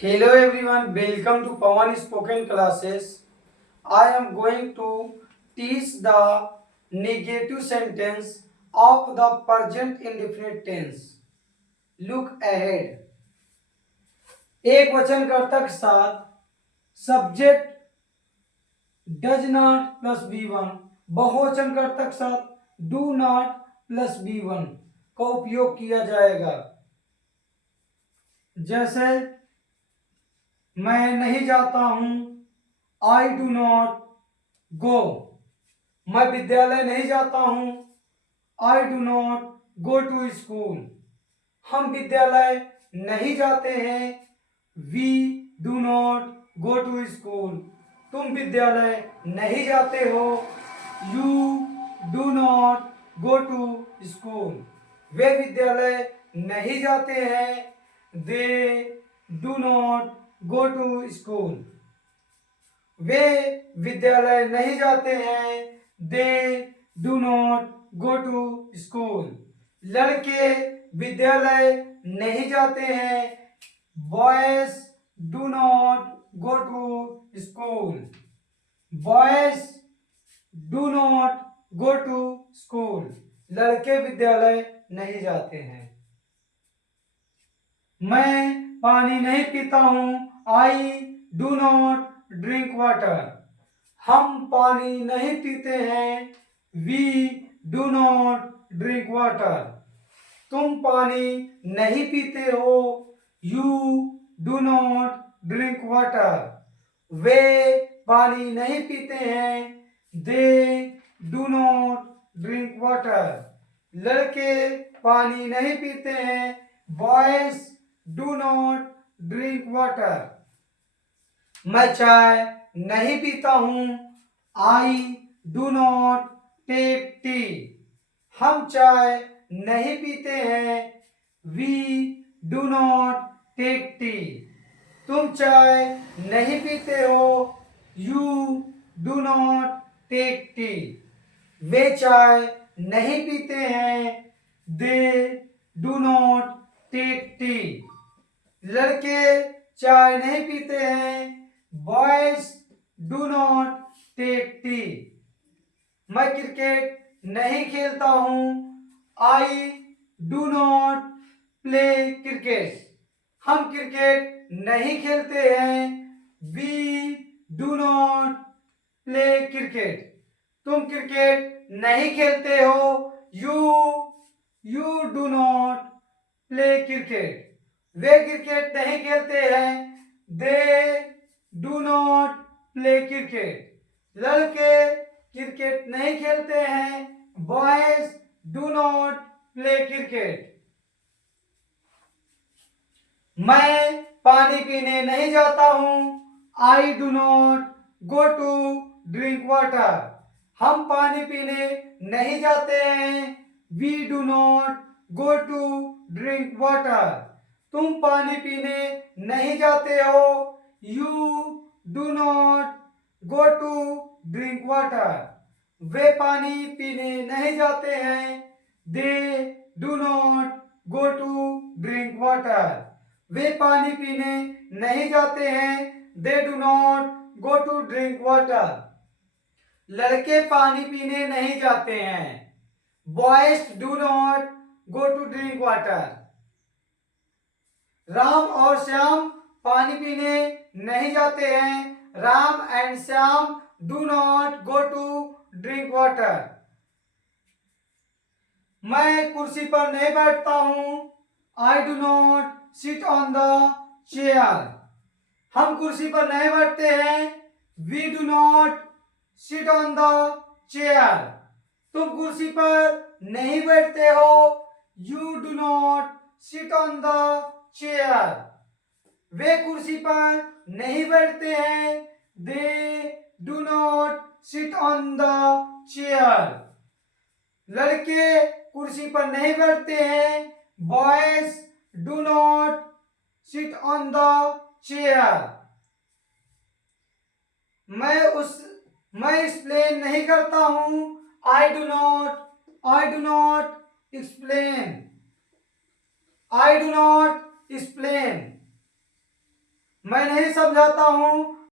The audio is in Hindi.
Hello everyone, welcome to Pawan Spoken Classes. I am going to teach the negative sentence of the present indefinite tense. Look ahead. एक वचनकर्ता के साथ subject does not plus B one, बहुवचनकर्ता के साथ do not plus B one का उपयोग किया जाएगा। जैसे मैं नहीं जाता हूं, आई डू नॉट गो। मैं विद्यालय नहीं जाता हूं, I do not go to school. हम विद्यालय नहीं जाते हैं, we do not go to school. तुम विद्यालय नहीं जाते हो, you do not go to school. वे विद्यालय नहीं जाते हैं, they do not go to school. वे विद्यालय नहीं जाते हैं, they do not go to school. लड़के विद्यालय नहीं जाते हैं, boys do not go to school. Boys do not go to school. लड़के विद्यालय नहीं जाते हैं। मैं पानी नहीं पीता हूं, I do not drink water. हम पानी नहीं पीते हैं, we do not drink water. तुम पानी नहीं पीते हो, you do not drink water. वे पानी नहीं पीते हैं, they do not drink water. लड़के पानी नहीं पीते हैं, boys do not drink water. मैं चाय नहीं पीता हूं, I do not take tea. हम चाय नहीं पीते हैं, we do not take tea. तुम चाय नहीं पीते हो, you do not take tea. वे चाय नहीं पीते हैं, they do not take tea. लड़के चाय नहीं पीते हैं, boys do not take tea. मैं क्रिकेट नहीं खेलता हूं, I do not play cricket. हम क्रिकेट नहीं खेलते हैं, we do not play cricket. तुम क्रिकेट नहीं खेलते हो, you do not play cricket. वे क्रिकेट नहीं खेलते हैं, they do not play cricket. लड़के क्रिकेट नहीं खेलते हैं, boys do not play cricket. मैं पानी पीने नहीं जाता हूं, I do not go to drink water. हम पानी पीने नहीं जाते हैं, we do not go to drink water. तुम पानी पीने नहीं जाते हो, you do not go to drink water. वे पानी पीने नहीं जाते हैं, they do not go to drink water. वे पानी पीने नहीं जाते हैं, they do not go to drink water. लड़के पानी पीने नहीं जाते हैं, boys do not go to drink water. Ram और श्याम पानी पीने नहीं जाते हैं, Ram and Shyam do not go to drink water. मैं कुर्सी पर नहीं बैठता हूं, I do not sit on the chair. हम कुर्सी पर नहीं बैठते हैं, we do not sit on the chair. तुम कुर्सी पर नहीं बैठते हो, you do not sit on the chair. वे कुर्सी पर नहीं बैठते हैं, they do not sit on the chair. लड़के कुर्सी पर नहीं बैठते हैं, boys do not sit on the chair. मैं एक्सप्लेन नहीं करता हूं, I do not explain. I do not explain. मैं नहीं समझाता हूँ,